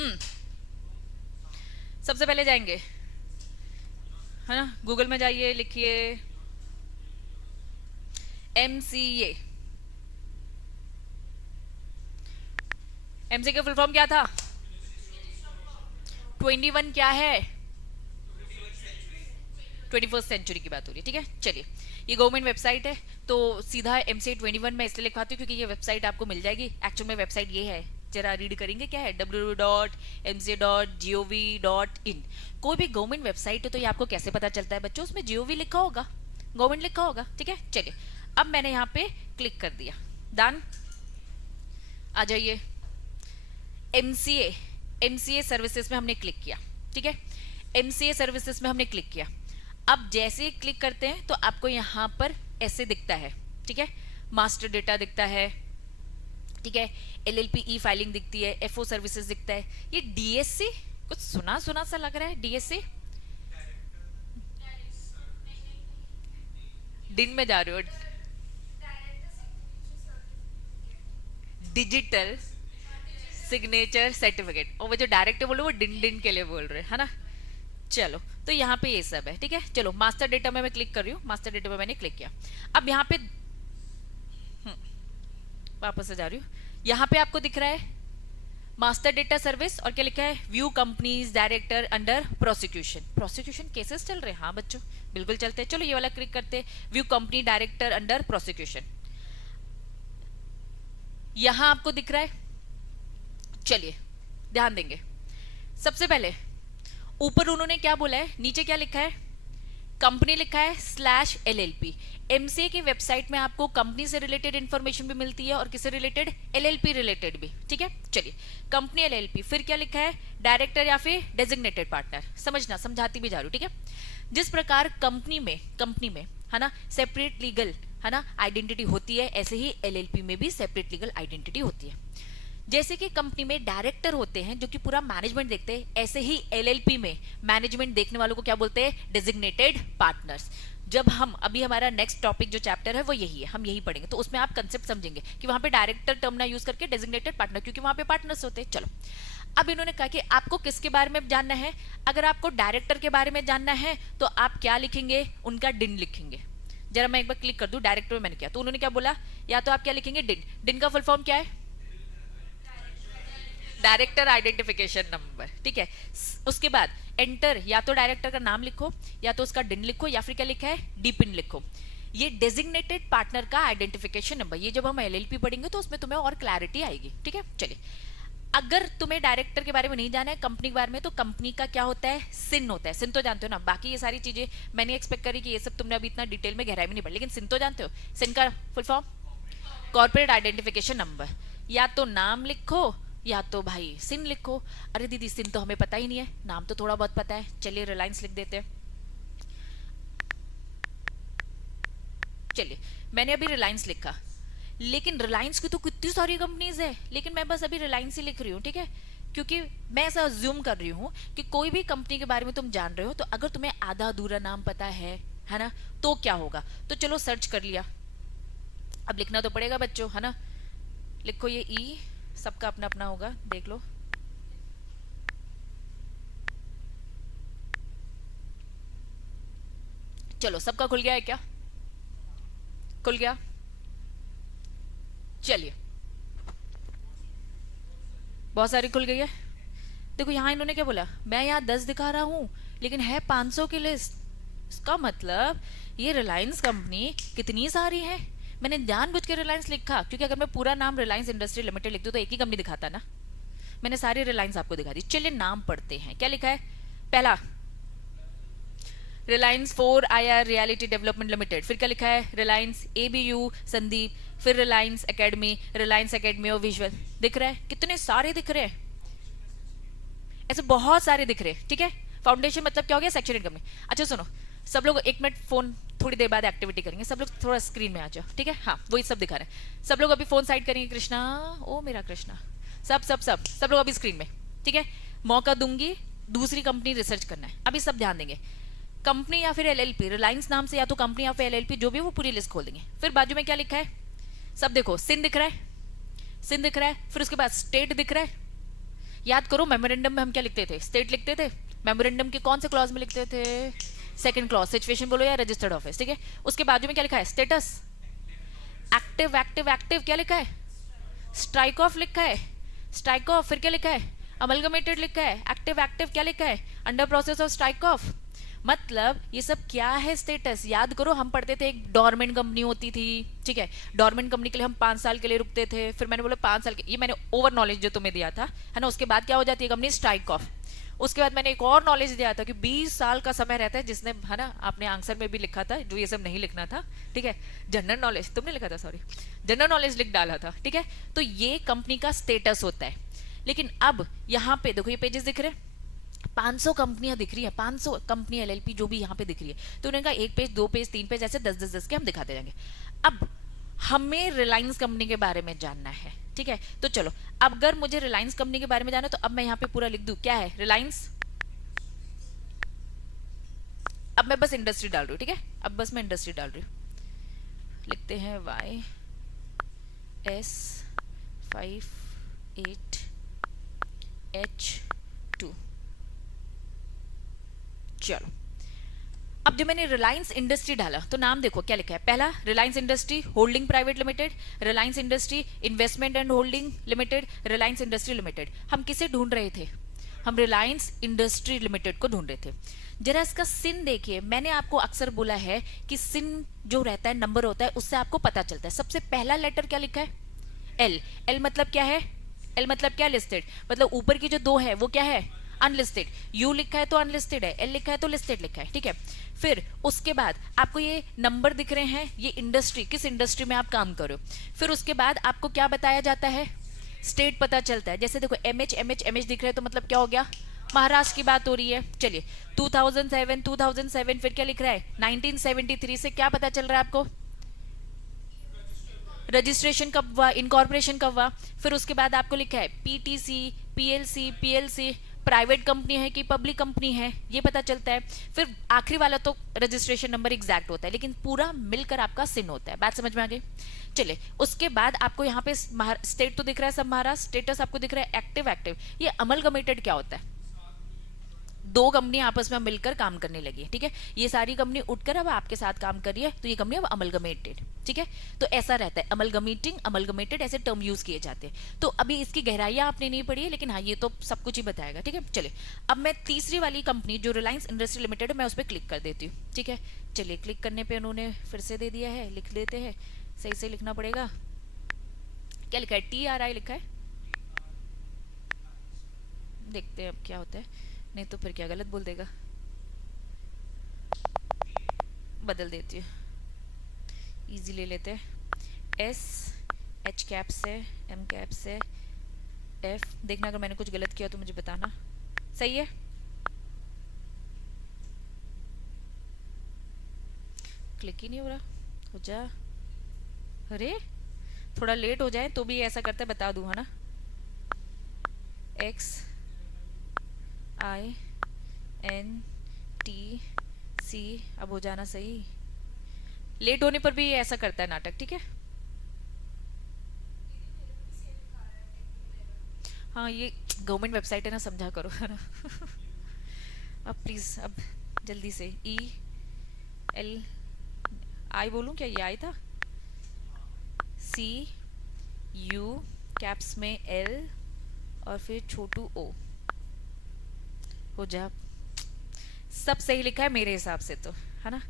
हम्म सबसे पहले जाएंगे, है ना, गूगल में जाइए, लिखिए MCA। एमसीए का फुल फॉर्म क्या था? 21 क्या है? 21st सेंचुरी की बात हो रही है, ठीक है। चलिए, ये गवर्नमेंट वेबसाइट है, तो सीधा MCA 21 में इसलिए लिखवाती हूँ क्योंकि ये वेबसाइट आपको मिल जाएगी। एक्चुअल में वेबसाइट ये है, जरा रीड करेंगे क्या है, www.mca.gov.in। कोई भी गवर्नमेंट वेबसाइट है तो ये आपको कैसे पता चलता है बच्चों? उसमें GOV लिखा होगा, गवर्नमेंट लिखा होगा, ठीक है। चलिए, अब मैंने यहाँ पे क्लिक कर दिया, डन। आ जाइए, एमसीए, एमसीए सर्विसेज में हमने क्लिक किया, ठीक है। एमसीए सर्विसेज में हमने क्लिक किया। अब जैसे ही क्लिक करते हैं तो आपको यहां पर ऐसे दिखता है, ठीक है, मास्टर डेटा दिखता है, ठीक है, LLP ई फाइलिंग दिखती है, FO सर्विसेज दिखता है। ये DSC कुछ सुना सुना सा लग रहा है, DSC दिन में जा रहे हो, डिजिटल सिग्नेचर सर्टिफिकेट, और वो जो डायरेक्ट बोल रहे वो डिन डिन के लिए बोल रहे है ना। चलो, तो यहाँ पे ये सब है, ठीक है। चलो, मास्टर डेटा में मैं क्लिक कर रही हूँ, मास्टर डेटा में मैंने क्लिक किया। अब यहाँ पे वापस से जा रही हूँ, यहाँ पे आपको दिख रहा है मास्टर डेटा सर्विस, और क्या लिखा है, view companies director under prosecution. Prosecution cases चल रहे हैं, हाँ बच्चों बिल्कुल चलते हैं। चलो, ये वाला क्लिक करते हैं, view company director under prosecution, यहां आपको दिख रहा है। चलिए, ध्यान देंगे। सबसे पहले ऊपर उन्होंने क्या बोला है, नीचे क्या लिखा है, कंपनी लिखा है /LLP। एमसीए की वेबसाइट में आपको कंपनी से रिलेटेड इंफॉर्मेशन भी मिलती है और किससे रिलेटेड, LLP रिलेटेड भी, ठीक है। चलिए, कंपनी LLP, फिर क्या लिखा है, डायरेक्टर या फिर डेजिग्नेटेड पार्टनर। समझना, समझाती भी जा रही हूँ, ठीक है। जिस प्रकार कंपनी में है ना सेपरेट लीगल, है ना, आइडेंटिटी होती है, ऐसे ही LLP में भी सेपरेट लीगल आइडेंटिटी होती है। जैसे कि कंपनी में डायरेक्टर होते हैं जो कि पूरा मैनेजमेंट देखते हैं, ऐसे ही LLP में मैनेजमेंट देखने वालों को क्या बोलते हैं, डेजिग्नेटेड पार्टनर्स। जब हम अभी हमारा नेक्स्ट टॉपिक जो चैप्टर है वो यही है, हम यही पढ़ेंगे, तो उसमें आप कंसेप्ट समझेंगे कि वहां पे डायरेक्टर टर्म ना यूज करके डेजिग्नेटेड पार्टनर, क्योंकि वहां पे पार्टनर्स होते हैं। चलो, अब इन्होंने कहा कि आपको किसके बारे में जानना है। अगर आपको डायरेक्टर के बारे में जानना है तो आप क्या लिखेंगे, उनका डिन लिखेंगे। जरा मैं एक बार क्लिक कर दूं, डायरेक्टर में मैंने किया तो उन्होंने क्या बोला, या तो आप क्या लिखेंगे, डिन। डिन का फुल फॉर्म क्या है, डायरेक्टर आइडेंटिफिकेशन नंबर, ठीक है। उसके बाद एंटर, या तो डायरेक्टर का नाम लिखो, या तो उसका डिन लिखो, या फिर क्या लिखा है, डीपिन लिखो। ये डेजिग्नेटेड पार्टनर का आइडेंटिफिकेशन नंबर, ये जब हम LLP पढ़ेंगे तो उसमें तुम्हें और क्लैरिटी आएगी, ठीक है। चलिए, अगर तुम्हें डायरेक्टर के बारे में नहीं जाना है, कंपनी के बारे में, तो कंपनी का क्या होता है, सिन होता है। सिन तो जानते हो ना, बाकी ये सारी चीजें मैंने एक्सपेक्ट करी कि ये सब तुमने अभी इतना डिटेल में गहराई में नहीं पढ़ी, लेकिन सिन तो जानते हो। सिन का full form corporate identification number. या तो नाम लिखो या तो भाई सिन लिखो। अरे दीदी, सिन तो हमें पता ही नहीं है, नाम तो थोड़ा बहुत पता है। चलिए, रिलायंस लिख देते हैं। चलिए, मैंने अभी रिलायंस लिखा, लेकिन रिलायंस की तो कितनी सारी कंपनीज है, लेकिन मैं बस अभी रिलायंस ही लिख रही हूँ, ठीक है। क्योंकि मैं ऐसा अज्यूम कर रही हूँ कि कोई भी कंपनी के बारे में तुम जान रहे हो, तो अगर तुम्हें आधा अधूरा नाम पता है ना, तो क्या होगा। तो चलो, सर्च कर लिया, अब लिखना तो पड़ेगा बच्चों, है ना। लिखो ये ई, सबका अपना अपना होगा, देख लो। चलो, सबका खुल गया है क्या, खुल गया। चलिए, बहुत सारी खुल गई है। देखो, यहाँ इन्होंने क्या बोला, मैं यहाँ 10 दिखा रहा हूँ लेकिन है 500 की लिस्ट। इसका मतलब ये रिलायंस कंपनी कितनी सारी है। मैंने जानबूझ के रिलायंस लिखा क्योंकि अगर मैं पूरा नाम रिलायंस इंडस्ट्री लिमिटेड लिख दूं तो एक ही कंपनी दिखाता ना। मैंने सारी रिलायंस आपको दिखा दी। चलिए, नाम पढ़ते हैं, क्या लिखा है। पहला, Reliance 4 IR reality development limited. फिर क्या लिखा है, रिलायंस ABU संदीप। फिर रिलायंस एकेडमी और विजुअल। दिख रहा है, कितने सारे दिख रहे हैं, ऐसे बहुत सारे दिख रहे हैं, ठीक है। फाउंडेशन मतलब क्या हो गया, सेक्शन कंपनी। अच्छा सुनो, सब लोग 1 मिनट फोन, थोड़ी देर बाद एक्टिविटी करेंगे, सब लोग थोड़ा स्क्रीन में आ जाओ, ठीक है। हाँ, वही सब दिखा रहे हैं। सब लोग अभी फोन साइड करेंगे, कृष्णा, ओ मेरा कृष्णा, सब सब सब सब लोग अभी स्क्रीन में, ठीक है। मौका दूंगी, दूसरी कंपनी रिसर्च करना है, अभी सब ध्यान देंगे। कंपनी या फिर LLP, रिलायंस नाम से या तो कंपनी या फिर LLP, जो भी, वो पूरी लिस्ट खोल देंगे। फिर बाजू में क्या लिखा है, सब देखो, सिन दिख रहा है, सिन दिख रहा है। फिर उसके बाद स्टेट दिख रहा है, याद करो मेमोरेंडम में हम क्या लिखते थे, स्टेट लिखते थे। मेमोरेंडम के कौन से क्लॉज में लिखते थे, सेकंड क्लॉज, सिचुएशन बोलो या रजिस्टर्ड ऑफिस, ठीक है। उसके बाजू में क्या लिखा है, स्टेटस, एक्टिव एक्टिव एक्टिव क्या लिखा है, स्ट्राइक ऑफ लिखा है, स्ट्राइक ऑफ, फिर क्या लिखा है, अमलगमेटेड लिखा है, एक्टिव एक्टिव क्या लिखा है, under process of strike off. मतलब ये सब क्या है, स्टेटस। याद करो हम पढ़ते थे एक डॉर्मेंट कंपनी होती थी, ठीक है, डॉर्मेंट कंपनी के लिए हम 5 साल के लिए रुकते थे, फिर मैंने बोला 5 साल के, ये मैंने ओवर नॉलेज जो तुम्हें दिया था, है ना। उसके बाद क्या हो जाती है कंपनी, स्ट्राइक ऑफ। उसके बाद मैंने एक और नॉलेज दिया था कि 20 साल का समय रहता है, जिसने, है ना, आपने आंसर में भी लिखा था, जो ये सब नहीं लिखना था, ठीक है। जनरल नॉलेज तुमने लिखा था, सॉरी, जनरल नॉलेज लिख डाला था, ठीक है। तो ये कंपनी का स्टेटस होता है। लेकिन अब यहाँ पे देखो, ये पेजेस दिख रहे हैं, 500 कंपनियां दिख रही है, 500 कंपनी एलएलपी जो भी यहाँ पे दिख रही है। तो उन्होंने कहा 1 पेज 2 पेज 3 पेज ऐसे 10 के हम दिखाते जाएंगे। अब हमें रिलायंस कंपनी के बारे में जानना है, ठीक है। तो चलो, अब अगर मुझे रिलायंस कंपनी के बारे में जानना है तो अब मैं यहाँ पे पूरा लिख दूं, क्या है रिलायंस। अब मैं बस इंडस्ट्री डाल रही हूँ, ठीक है, अब बस मैं इंडस्ट्री डाल रही हूँ। लिखते हैं YS58H2। चलो, अब जो मैंने रिलायंस इंडस्ट्री डाला तो नाम देखो क्या लिखा है, पहला Reliance industry holding private limited, Reliance industry investment and holding limited, Reliance industry limited. हम किसे ढूंढ रहे थे, हम रिलायंस इंडस्ट्री लिमिटेड को ढूंढ रहे थे। जरा इसका सिन देखिए, मैंने आपको अक्सर बोला है कि सिन जो रहता है, नंबर होता है, उससे आपको पता चलता है। सबसे पहला लेटर क्या लिखा है, एल। एल मतलब क्या है, एल मतलब क्या, लिस्टेड, मतलब ऊपर की जो 2 है वो क्या है, अनलिस्टेड। यू लिखा है तो अनलिस्टेड है, एल लिखा है तो लिस्टेड लिखा है, ठीक है। फिर उसके बाद आपको ये नंबर दिख रहे हैं, ये इंडस्ट्री, किस इंडस्ट्री में आप काम करो। फिर उसके बाद आपको क्या बताया जाता है, स्टेट पता चलता है। जैसे देखो एमएच एमएच एमएच दिख रहा है तो मतलब क्या हो गया, महाराष्ट्र की बात हो रही है। चलिए 2007 फिर क्या लिख रहा है, 1973 से क्या पता चल रहा है आपको, रजिस्ट्रेशन कब हुआ, इनकॉर्पोरेशन कब हुआ। फिर उसके बाद आपको लिखा है PTC, PLC, PLC private company है कि पब्लिक कंपनी है, ये पता चलता है। फिर आखिरी वाला तो रजिस्ट्रेशन नंबर एग्जैक्ट होता है, लेकिन पूरा मिलकर आपका सिन होता है। बात समझ में आ गई। चलिए, उसके बाद आपको यहाँ पे स्टेट तो दिख रहा है सब महाराष्ट्र, स्टेटस आपको दिख रहा है एक्टिव एक्टिव। ये अमलगमेटेड क्या होता है, 2 कंपनी आपस में मिलकर काम करने लगी है, ठीक है। ये सारी कंपनी उठकर अब आपके साथ काम कर रही है, तो ये कंपनी अब अमलगमेटेड, ठीक है। तो ऐसा रहता है, अमलगमेटिंग, अमलगमेटेड, ऐसे टर्म यूज किए जाते हैं। तो अभी इसकी गहराइयां आपने नहीं पढ़ी है, लेकिन हाँ ये तो सब कुछ ही बताएगा, ठीक है। चलिए, अब मैं तीसरी वाली कंपनी जो रिलायंस इंडस्ट्री लिमिटेड है, मैं उस पर क्लिक कर देती हूँ, ठीक है। चलिए, क्लिक करने पर उन्होंने फिर से दे दिया है, लिख लेते हैं, सही से लिखना पड़ेगा। क्या लिखा है, TRI लिखा है, देखते हैं अब क्या होता है, नहीं तो फिर क्या गलत बोल देगा। बदल देती हूँ, इजी ले लेते हैं, S H कैप से, M कैप से, F। देखना अगर मैंने कुछ गलत किया तो मुझे बताना। सही है, क्लिक ही नहीं हो रहा, हो जा। अरे थोड़ा लेट हो जाए तो भी ऐसा करते बता दूँ, है ना। XINTC, अब हो जाना सही। लेट होने पर भी ये ऐसा करता है नाटक, ठीक है। हाँ, ये गवर्नमेंट वेबसाइट है ना, समझा करो, है ना। अब प्लीज, अब जल्दी से ELI बोलूं क्या, ये आई था, CU कैप्स में L और फिर छोटू O, हो जा। सब सही लिखा है मेरे हिसाब से तो, है ना।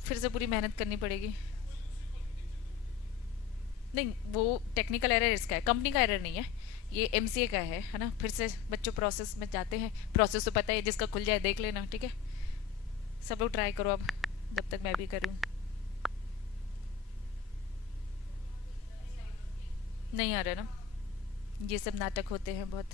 फिर से पूरी मेहनत करनी पड़ेगी। नहीं, वो टेक्निकल एरर इसका है, कंपनी का एरर नहीं है, ये MCA का है ना। फिर से बच्चों प्रोसेस में जाते हैं, प्रोसेस तो पता है, जिसका खुल जाए देख लेना, ठीक है। सब लोग ट्राई करो अब, जब तक मैं भी करूँ। नहीं आ रहा ना, ये सब नाटक होते हैं बहुत।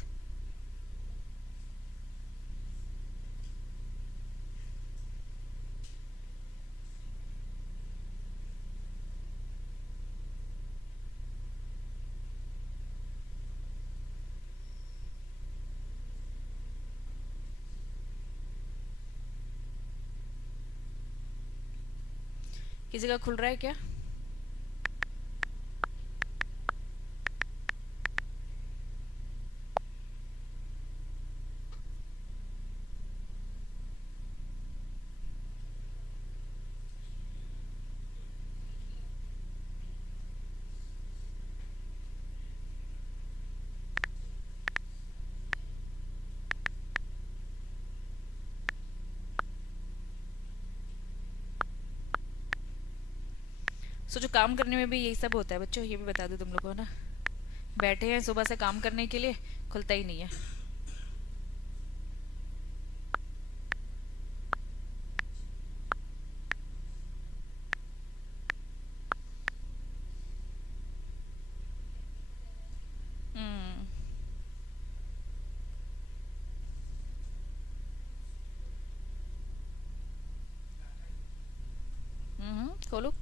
किसी का खुल रहा है क्या, सोचो काम करने में भी यही सब होता है बच्चों, ये भी बता दो तुम लोगों को ना। बैठे हैं सुबह से काम करने के लिए, खुलता ही नहीं है। हम्म। खोलो।